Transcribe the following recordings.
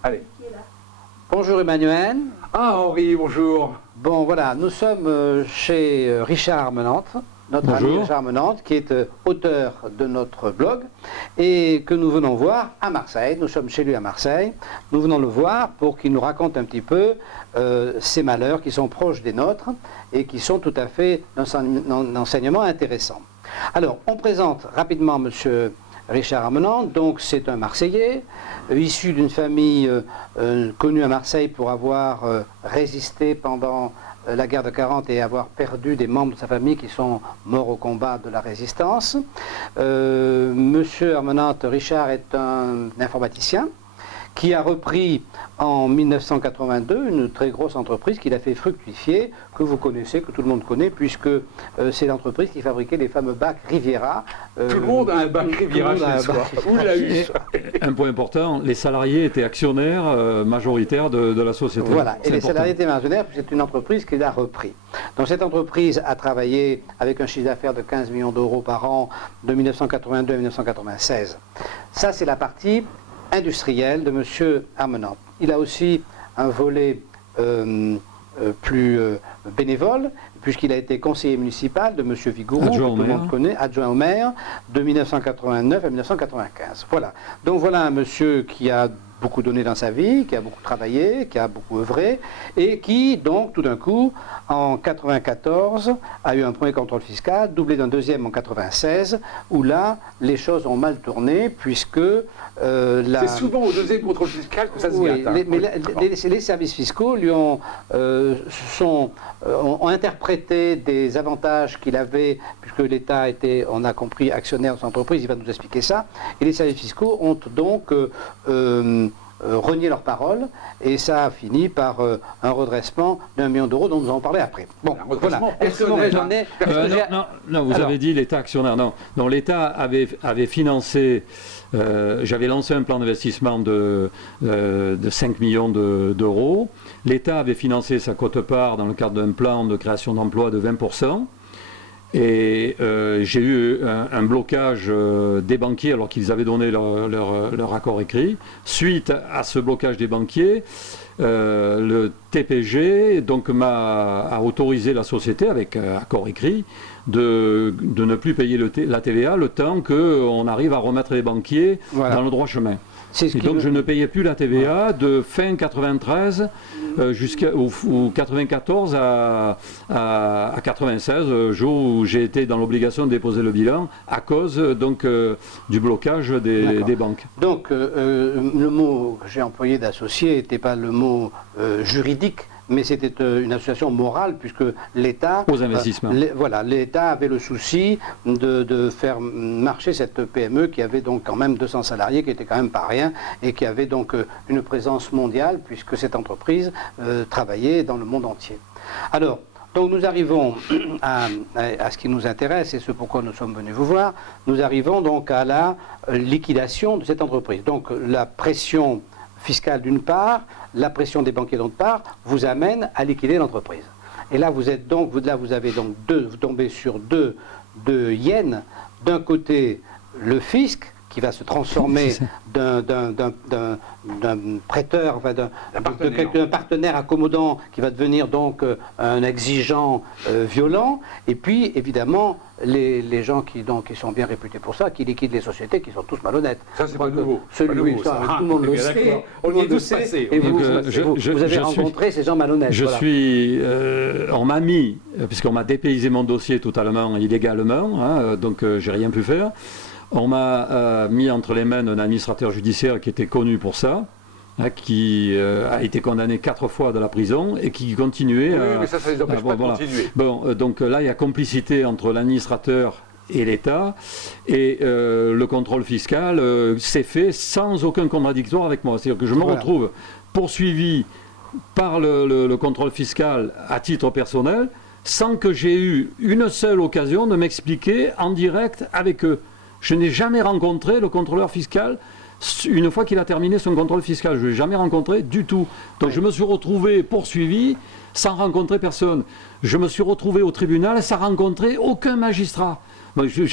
Allez. Bonjour Emmanuel. Ah Henri, bonjour. Bon voilà, nous sommes chez Richard Armenante, notre ami Richard Armenante, qui est auteur de notre blog et que nous venons voir à Marseille. Nous sommes chez lui à Marseille. Nous venons le voir pour qu'il nous raconte un petit peu ses malheurs qui sont proches des nôtres et qui sont tout à fait d'un enseignement intéressant. Alors, on présente rapidement monsieur Richard Armenante, donc c'est un Marseillais, issu d'une famille connue à Marseille pour avoir résisté pendant la guerre de 40 et avoir perdu des membres de sa famille qui sont morts au combat de la résistance. Monsieur Armenante, Richard est un informaticien qui a repris en 1982 une très grosse entreprise qu'il a fait fructifier, que vous connaissez, que tout le monde connaît, puisque c'est l'entreprise qui fabriquait les fameux bacs Riviera. Tout le monde a un bac Riviera chez soi. Où l'a eu ça ? Un point important, les salariés étaient actionnaires majoritaires de la société. Voilà, et les salariés étaient actionnaires, c'est une entreprise qu'il a repris. Donc cette entreprise a travaillé avec un chiffre d'affaires de 15 millions d'euros par an de 1982 à 1996. Ça, c'est la partie industriel de M. Armenante. Il a aussi un volet plus bénévole, puisqu'il a été conseiller municipal de M. Vigourou, que tout le monde connaît, adjoint au maire, de 1989 à 1995. Voilà. Donc voilà un monsieur qui a beaucoup donné dans sa vie, qui a beaucoup travaillé, qui a beaucoup œuvré, et qui, donc, tout d'un coup, en 1994, a eu un premier contrôle fiscal, doublé d'un deuxième en 1996, où là, les choses ont mal tourné, puisque... C'est souvent au deuxième contrôle fiscal que ça se gâte. Les services fiscaux lui ont interprété des avantages qu'il avait, puisque l'État était, on a compris, actionnaire de son entreprise, il va nous expliquer ça, et les services fiscaux ont donc renié leurs paroles, et ça a fini par un redressement d'1 million d'euros dont nous allons parler après. Bon, voilà. Non, vous avez dit l'État actionnaire. Non, l'État avait financé, j'avais lancé un plan d'investissement de 5 millions d'euros. L'État avait financé sa quote-part dans le cadre d'un plan de création d'emplois de 20%. Et j'ai eu un blocage des banquiers alors qu'ils avaient donné leur accord écrit. Suite à ce blocage des banquiers, le TPG donc a autorisé la société avec accord écrit de ne plus payer la TVA le temps qu'on arrive à remettre les banquiers dans le droit chemin. Et donc je ne payais plus la TVA de fin 93 jusqu'au 94 à 96, jour où j'ai été dans l'obligation de déposer le bilan à cause donc du blocage des banques. Donc le mot que j'ai employé d'associé n'était pas le mot juridique, mais c'était une association morale, puisque l'État... Aux investissements. Voilà, l'État avait le souci de faire marcher cette PME qui avait donc quand même 200 salariés, qui était quand même pas rien, et qui avait donc une présence mondiale, puisque cette entreprise travaillait dans le monde entier. Alors, donc nous arrivons à ce qui nous intéresse, et ce pourquoi nous sommes venus vous voir, nous arrivons donc à la liquidation de cette entreprise. Donc la pression fiscale d'une part, la pression des banquiers d'autre part, vous amène à liquider l'entreprise. Et là, vous avez donc vous tombez sur deux hyènes. D'un côté, le fisc, qui va se transformer d'un prêteur, enfin d'un partenaire accommodant, qui va devenir donc un exigeant violent, et puis évidemment les gens qui sont bien réputés pour ça, qui liquident les sociétés, qui sont tous malhonnêtes. Ça c'est pas nouveau. Tout le monde le sait. On y est tous passés. Et vous avez rencontré ces gens malhonnêtes. On m'a mis, puisqu'on m'a dépaysé mon dossier totalement illégalement, donc j'ai rien pu faire. On m'a mis entre les mains d'un administrateur judiciaire qui était connu pour ça, qui a été condamné 4 fois de la prison et qui continuait à... Oui, mais ça les empêche pas de continuer. Bon, donc là, il y a complicité entre l'administrateur et l'État, et le contrôle fiscal s'est fait sans aucun contradictoire avec moi. C'est-à-dire que je me retrouve poursuivi par le contrôle fiscal à titre personnel, sans que j'ai eu une seule occasion de m'expliquer en direct avec eux. Je n'ai jamais rencontré le contrôleur fiscal une fois qu'il a terminé son contrôle fiscal. Je ne l'ai jamais rencontré du tout. Donc je me suis retrouvé poursuivi sans rencontrer personne. Je me suis retrouvé au tribunal sans rencontrer aucun magistrat. Moi, je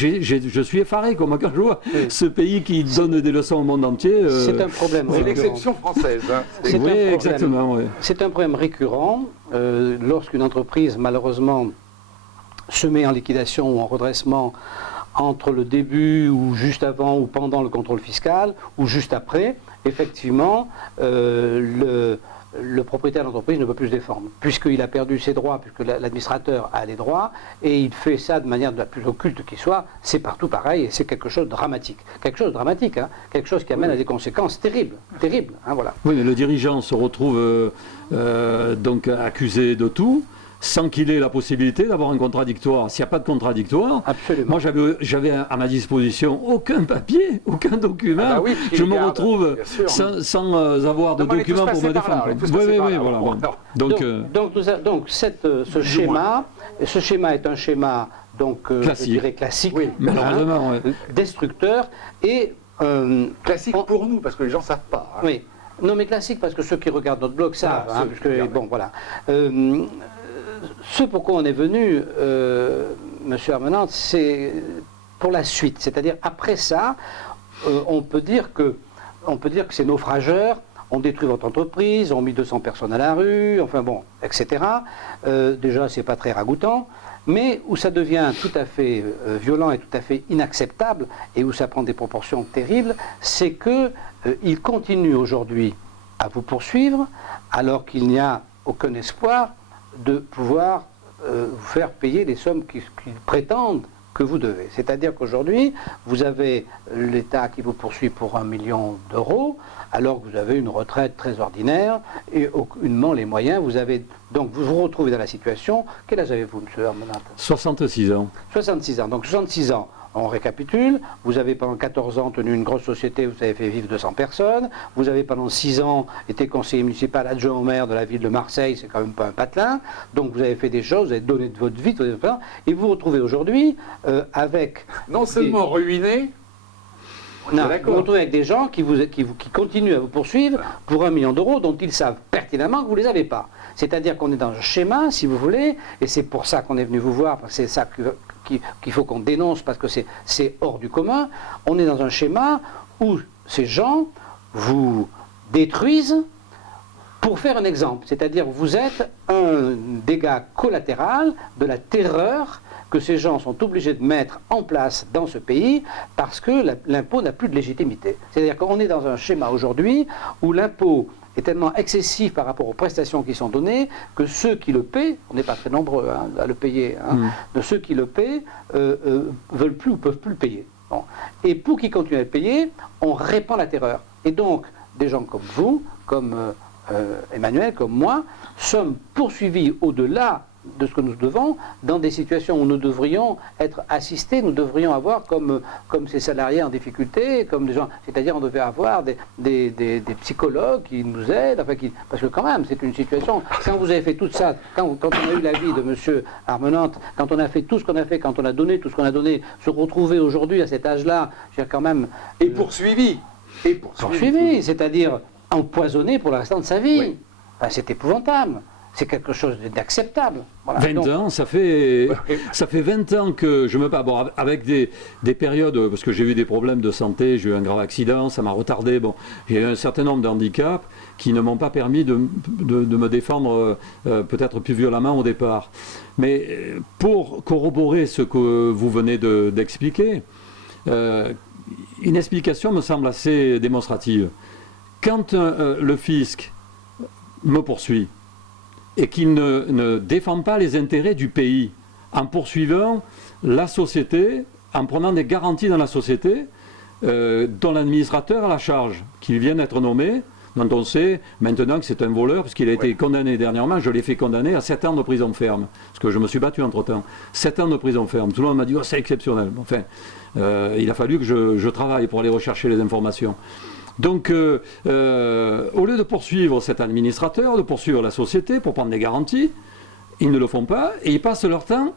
suis effaré quand je vois ce pays qui donne des leçons au monde entier. C'est un problème. C'est l'exception française. Hein. Oui, exactement. Oui. C'est un problème récurrent. Lorsqu'une entreprise, malheureusement, se met en liquidation ou en redressement entre le début ou juste avant ou pendant le contrôle fiscal ou juste après, effectivement, le propriétaire d'entreprise ne peut plus se défendre, puisqu'il a perdu ses droits, puisque l'administrateur a les droits, et il fait ça de manière la plus occulte qui soit. C'est partout pareil, et c'est quelque chose de dramatique. Quelque chose de dramatique, hein, quelque chose qui amène à des conséquences terribles, hein, voilà. Oui, mais le dirigeant se retrouve donc accusé de tout, sans qu'il ait la possibilité d'avoir un contradictoire. S'il n'y a pas de contradictoire, absolument. Moi j'avais à ma disposition aucun papier, aucun document. Oui, je me retrouve sans avoir de documents pour me défendre. Oui, voilà. Donc ce schéma est un schéma classique. Je dirais classique, oui, malheureusement, destructeur et classique pour nous, parce que les gens ne savent pas. Hein. Oui, non mais classique parce que ceux qui regardent notre blog savent, hein, puisque, bon voilà. Ce pourquoi on est venu, Monsieur Armenante, c'est pour la suite. C'est-à-dire, après ça, on peut dire que ces naufrageurs ont détruit votre entreprise, ont mis 200 personnes à la rue, enfin bon, etc. Déjà, c'est pas très ragoûtant, mais où ça devient tout à fait violent et tout à fait inacceptable, et où ça prend des proportions terribles, c'est qu'ils continuent aujourd'hui à vous poursuivre, alors qu'il n'y a aucun espoir de pouvoir vous faire payer les sommes qu'ils prétendent que vous devez. C'est-à-dire qu'aujourd'hui, vous avez l'État qui vous poursuit pour 1 million d'euros, alors que vous avez une retraite très ordinaire et aucunement les moyens. Donc vous vous retrouvez dans la situation. Quel âge avez-vous, M. Armenante ? 66 ans. 66 ans. Donc 66 ans. On récapitule, vous avez pendant 14 ans tenu une grosse société, vous avez fait vivre 200 personnes, vous avez pendant 6 ans été conseiller municipal adjoint au maire de la ville de Marseille, c'est quand même pas un patelin, donc vous avez fait des choses, vous avez donné de votre vie, et vous vous retrouvez aujourd'hui avec... Non seulement ruiné, non, vous vous retrouvez avec des gens qui continuent à vous poursuivre pour 1 million d'euros dont ils savent pertinemment que vous ne les avez pas. C'est-à-dire qu'on est dans un schéma, si vous voulez, et c'est pour ça qu'on est venu vous voir, parce que c'est ça qu'il faut qu'on dénonce, parce que c'est hors du commun. On est dans un schéma où ces gens vous détruisent pour faire un exemple. C'est-à-dire vous êtes un dégât collatéral de la terreur que ces gens sont obligés de mettre en place dans ce pays parce que l'impôt n'a plus de légitimité. C'est-à-dire qu'on est dans un schéma aujourd'hui où l'impôt est tellement excessif par rapport aux prestations qui sont données que ceux qui le paient, on n'est pas très nombreux à le payer, de ceux qui le paient veulent plus ou peuvent plus le payer. Bon. Et pour qu'ils continuent à le payer, on répand la terreur. Et donc, des gens comme vous, comme Emmanuel, comme moi, sommes poursuivis au-delà de ce que nous devons, dans des situations où nous devrions être assistés, nous devrions avoir comme ces salariés en difficulté, comme des gens, c'est-à-dire on devait avoir des psychologues qui nous aident, enfin parce que quand même c'est une situation, quand vous avez fait tout ça, quand on a eu l'avis de M. Armenante, quand on a fait tout ce qu'on a fait, quand on a donné tout ce qu'on a donné, se retrouver aujourd'hui à cet âge-là, je veux dire quand même... Et poursuivi, c'est-à-dire empoisonné pour le restant de sa vie. Oui. Enfin, c'est épouvantable. C'est quelque chose d'acceptable. Voilà. 20 ans, ça fait 20 ans que je me bats. Bon, avec des périodes, parce que j'ai eu des problèmes de santé, j'ai eu un grave accident, ça m'a retardé. Bon, j'ai eu un certain nombre d'handicaps qui ne m'ont pas permis de me défendre peut-être plus violemment au départ. Mais pour corroborer ce que vous venez d'expliquer, une explication me semble assez démonstrative. Quand le fisc me poursuit, et qu'il ne défend pas les intérêts du pays en poursuivant la société, en prenant des garanties dans la société dont l'administrateur a la charge, qu'il vient d'être nommé, dont on sait maintenant que c'est un voleur, puisqu'il a été condamné dernièrement, je l'ai fait condamner à 7 ans de prison ferme, parce que je me suis battu entre-temps. 7 ans de prison ferme, tout le monde m'a dit oh, c'est exceptionnel. Enfin, il a fallu que je travaille pour aller rechercher les informations. Donc, au lieu de poursuivre cet administrateur, de poursuivre la société pour prendre des garanties, ils ne le font pas et ils passent leur temps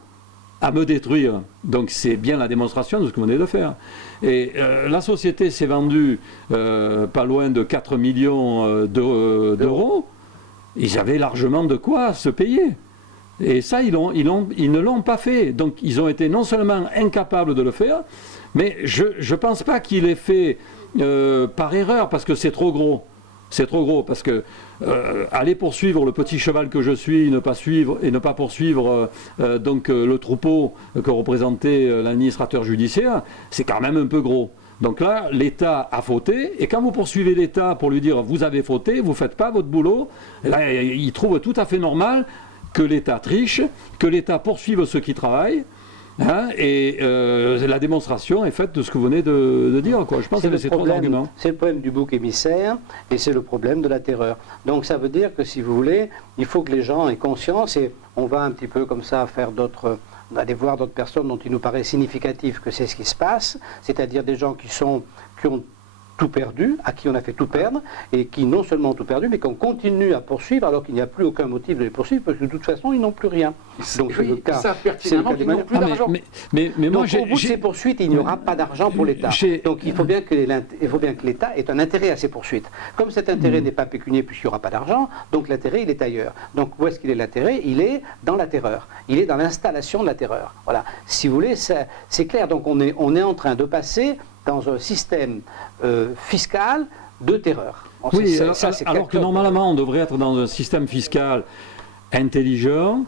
à me détruire. Donc, c'est bien la démonstration de ce que vous venez de faire. Et la société s'est vendue pas loin de 4 millions d'euros. Ils avaient largement de quoi se payer. Et ça, ils ne l'ont pas fait. Donc ils ont été non seulement incapables de le faire, mais je ne pense pas qu'il ait fait par erreur, parce que c'est trop gros. C'est trop gros, parce que aller poursuivre le petit cheval que je suis, ne pas poursuivre le troupeau que représentait l'administrateur judiciaire, c'est quand même un peu gros. Donc là, l'État a fauté, et quand vous poursuivez l'État pour lui dire « vous avez fauté, vous ne faites pas votre boulot », là, il trouve tout à fait normal que l'État triche, que l'État poursuive ceux qui travaillent. Et la démonstration est faite de ce que vous venez de dire, quoi. Je pense que c'est trois arguments. C'est le problème du bouc émissaire et c'est le problème de la terreur. Donc ça veut dire que, si vous voulez, il faut que les gens aient conscience, et on va un petit peu comme ça faire aller voir d'autres personnes dont il nous paraît significatif que c'est ce qui se passe, c'est-à-dire des gens qui ont tout perdu, à qui on a fait tout perdre, et qui non seulement ont tout perdu, mais qu'on continue à poursuivre alors qu'il n'y a plus aucun motif de les poursuivre, parce que de toute façon, ils n'ont plus rien. Donc c'est le cas. Ils n'ont plus d'argent. Mais moi, donc au bout de ces poursuites, il n'y aura pas d'argent pour l'État. Donc il faut bien que l'État ait un intérêt à ces poursuites. Comme cet intérêt n'est pas pécunier puisqu'il n'y aura pas d'argent, donc l'intérêt, il est ailleurs. Donc où est-ce qu'il est l'intérêt? Il est dans la terreur. Il est dans l'installation de la terreur. Voilà. Si vous voulez, c'est clair. Donc on est en train de passer dans un système fiscal de terreur. Bon, oui, alors que normalement on devrait être dans un système fiscal intelligent,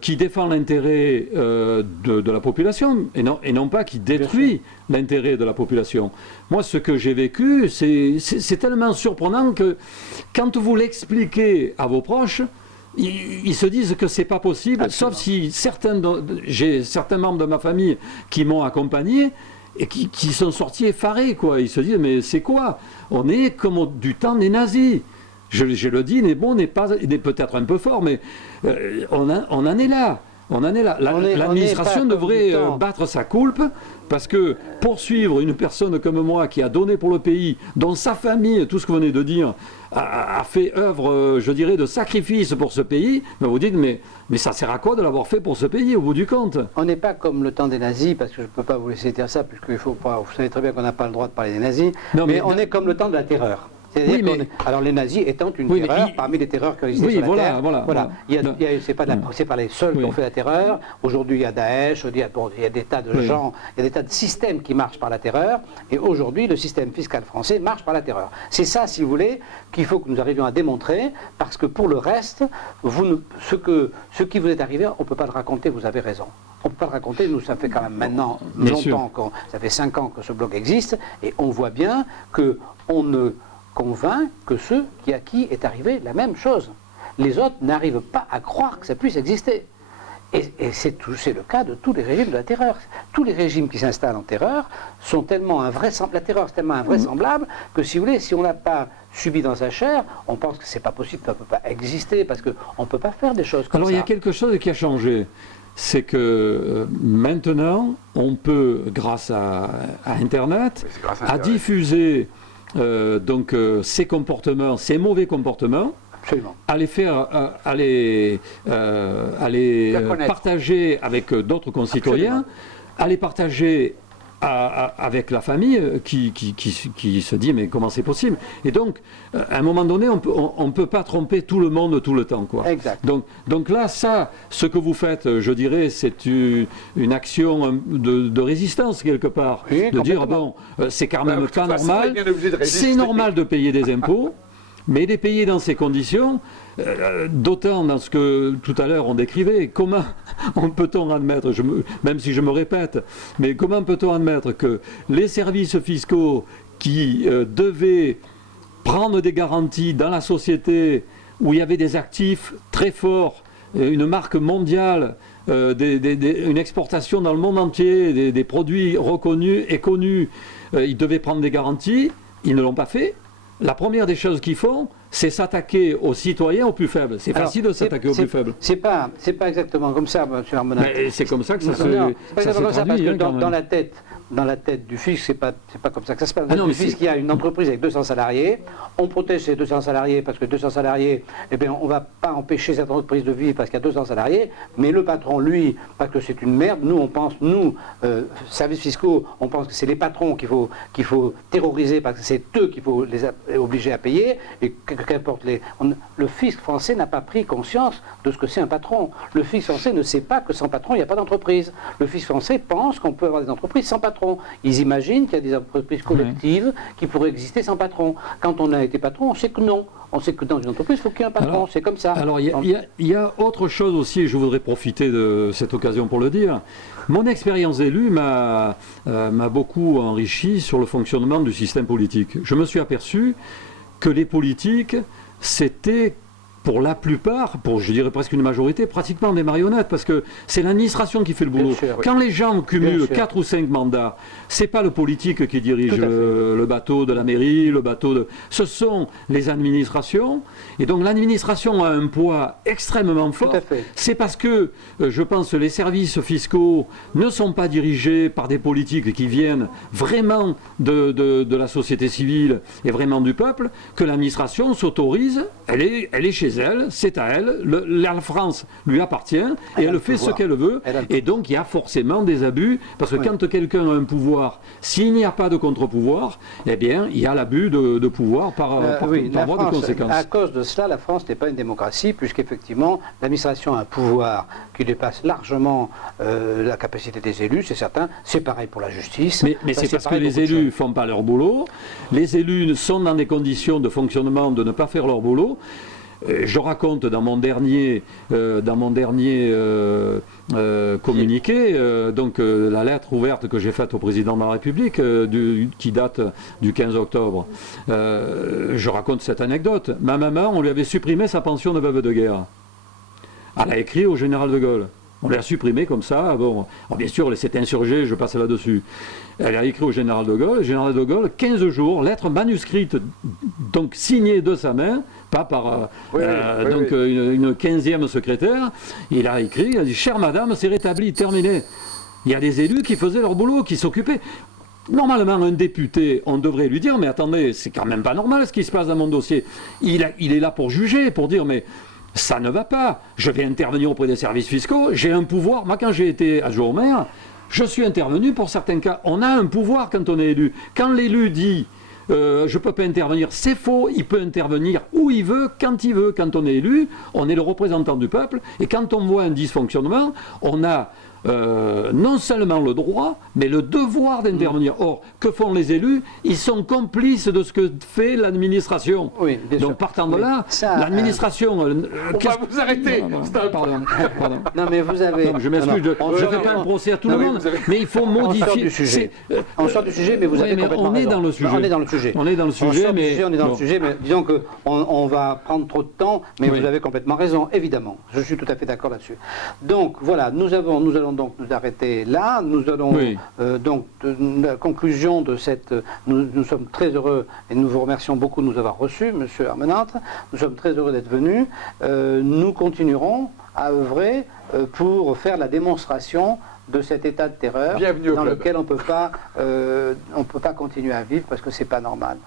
qui défend l'intérêt de la population, et non pas qui détruit l'intérêt de la population. Moi, ce que j'ai vécu, c'est tellement surprenant que quand vous l'expliquez à vos proches, ils se disent que c'est pas possible. Absolument. Sauf si j'ai certains membres de ma famille qui m'ont accompagné, et qui sont sortis effarés, quoi. Ils se disent, mais c'est quoi? On est comme du temps des nazis. Je le dis, n'est peut-être un peu fort, mais on en est là. L'administration devrait battre sa coulpe, parce que poursuivre une personne comme moi qui a donné pour le pays, dont sa famille, tout ce que vous venez de dire, a fait œuvre, je dirais, de sacrifice pour ce pays, mais vous dites, mais ça sert à quoi de l'avoir fait pour ce pays, au bout du compte? On n'est pas comme le temps des nazis, parce que je ne peux pas vous laisser dire ça, puisqu'il faut pas, vous savez très bien qu'on n'a pas le droit de parler des nazis, mais on est comme le temps de la terreur. Oui, alors les nazis étant une terreur parmi les terreurs qui ont existé sur la Terre. Voilà. C'est pas les seuls qui ont fait la terreur. Aujourd'hui, il y a Daesh, il y a des tas de gens, il y a des tas de systèmes qui marchent par la terreur. Et aujourd'hui, le système fiscal français marche par la terreur. C'est ça, si vous voulez, qu'il faut que nous arrivions à démontrer, parce que pour le reste, ce qui vous est arrivé, on ne peut pas le raconter, vous avez raison. On ne peut pas le raconter, nous ça fait quand même maintenant longtemps, ça fait 5 ans que ce blog existe, et on voit bien qu'on ne convainc que ceux à qui est arrivé la même chose. Les autres n'arrivent pas à croire que ça puisse exister. Et c'est le cas de tous les régimes de la terreur. Tous les régimes qui s'installent en terreur sont tellement invraisemblables, la terreur est tellement invraisemblable que, si vous voulez, si on n'a pas subi dans sa chair, on pense que c'est pas possible, ça ne peut pas exister, parce qu'on ne peut pas faire des choses comme ça. Alors il y a quelque chose qui a changé. C'est que maintenant, on peut, grâce à Internet, à diffuser ces comportements, ces mauvais comportements, absolument, à les partager avec d'autres concitoyens, absolument, à les partager avec la famille qui se dit mais comment c'est possible? Et donc à un moment donné on peut pas tromper tout le monde tout le temps, quoi. Exact. Donc là, ce que vous faites, je dirais, c'est une action de résistance quelque part, oui, de dire bon, c'est quand même pas normal, c'est normal de payer des impôts, mais les payer dans ces conditions, d'autant dans ce que tout à l'heure on décrivait, comment peut-on admettre, même si je me répète, mais comment peut-on admettre que les services fiscaux qui devaient prendre des garanties dans la société où il y avait des actifs très forts, une marque mondiale, une exportation dans le monde entier, des produits reconnus et connus, ils devaient prendre des garanties, ils ne l'ont pas fait. La première des choses qu'ils font, c'est s'attaquer aux citoyens, aux plus faibles. C'est facile de s'attaquer aux plus faibles. C'est pas exactement comme ça, M. Armenat. Mais c'est comme ça que ça se traduit. C'est pas exactement comme ça, parce que dans la tête dans la tête du fisc, c'est pas comme ça que ça se passe. Non, le fisc, il y a une entreprise avec 200 salariés, on protège ces 200 salariés parce que 200 salariés, eh bien, on ne va pas empêcher cette entreprise de vivre parce qu'il y a 200 salariés, mais le patron, lui, parce que c'est une merde, nous, on pense, services fiscaux, on pense que c'est les patrons qu'il faut terroriser parce que c'est eux qu'il faut les obliger à payer, et qu'importe le fisc français n'a pas pris conscience de ce que c'est un patron. Le fisc français ne sait pas que sans patron, il n'y a pas d'entreprise. Le fisc français pense qu'on peut avoir des entreprises sans patron. Ils imaginent qu'il y a des entreprises collectives qui pourraient exister sans patron. Quand on a été patron, on sait que non. On sait que dans une entreprise, il faut qu'il y ait un patron, c'est comme ça. Alors, il y a autre chose aussi, et je voudrais profiter de cette occasion pour le dire. Mon expérience d'élu m'a beaucoup enrichi sur le fonctionnement du système politique. Je me suis aperçu que les politiques, c'était pour la plupart, pour je dirais presque une majorité, pratiquement des marionnettes, parce que c'est l'administration qui fait le boulot. Sûr, oui. Quand les gens cumulent 4 ou 5 mandats, c'est pas le politique qui dirige le bateau de la mairie, le bateau de... Ce sont les administrations, et donc l'administration a un poids extrêmement fort. C'est parce que, je pense, les services fiscaux ne sont pas dirigés par des politiques qui viennent vraiment de la société civile et vraiment du peuple, que l'administration s'autorise, elle est chez elle, c'est à elle, la France lui appartient et elle fait ce qu'elle veut, et donc il y a forcément des abus, parce que quand quelqu'un a un pouvoir, s'il n'y a pas de contre-pouvoir, eh bien il y a l'abus de pouvoir par voie de conséquence. À cause de cela, la France n'est pas une démocratie, puisqu'effectivement l'administration a un pouvoir qui dépasse largement la capacité des élus, c'est certain, c'est pareil pour la justice. Mais c'est parce que les élus ne font pas leur boulot, les élus sont dans des conditions de fonctionnement de ne pas faire leur boulot. Je raconte dans mon dernier communiqué, donc la lettre ouverte que j'ai faite au président de la République, qui date du 15 octobre, je raconte cette anecdote. Ma maman, on lui avait supprimé sa pension de veuve de guerre. Elle a écrit au général de Gaulle. On l'a supprimé comme ça. Bon, alors bien sûr, elle s'est insurgée, je passe là-dessus. Elle a écrit au général de Gaulle. Le général de Gaulle, 15 jours, lettre manuscrite, donc signée de sa main, pas par une 15e secrétaire. Il a écrit, il a dit « Chère madame, c'est rétabli, terminé ». Il y a des élus qui faisaient leur boulot, qui s'occupaient. Normalement, un député, on devrait lui dire « Mais attendez, c'est quand même pas normal ce qui se passe dans mon dossier ». Il est là pour juger, pour dire « Mais ça ne va pas, je vais intervenir auprès des services fiscaux, j'ai un pouvoir ». Moi, quand j'ai été adjoint au maire, je suis intervenu pour certains cas. On a un pouvoir quand on est élu. Quand l'élu dit je ne peux pas intervenir, c'est faux, il peut intervenir où il veut, quand il veut. Quand on est élu, on est le représentant du peuple, et quand on voit un dysfonctionnement, on a non seulement le droit, mais le devoir d'intervenir. Or, que font les élus? Ils sont complices de ce que fait l'administration. Oui, donc, partant de là, l'administration... on va vous arrêter. Pardon. Non, mais vous avez... Non, je m'excuse, je ne fais pas un procès à tout le monde, mais il faut modifier... On sort du sujet, mais vous avez complètement raison. On est dans le sujet. On est dans le sujet. On est dans le sujet, mais... On est dans le sujet, mais disons qu'on va prendre trop de temps, mais vous avez complètement raison, évidemment. Je suis tout à fait d'accord là-dessus. Donc, voilà, nous allons donc nous arrêter là. Nous allons donc la conclusion de cette. Nous sommes très heureux et nous vous remercions beaucoup de nous avoir reçus, Monsieur Armenatre. Nous sommes très heureux d'être venus. Nous continuerons à œuvrer pour faire la démonstration de cet état de terreur dans lequel on peut pas continuer à vivre parce que c'est pas normal.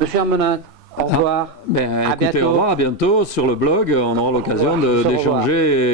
Monsieur Armenatre, au revoir. Écoutez, au revoir, à bientôt sur le blog. On aura l'occasion d'échanger.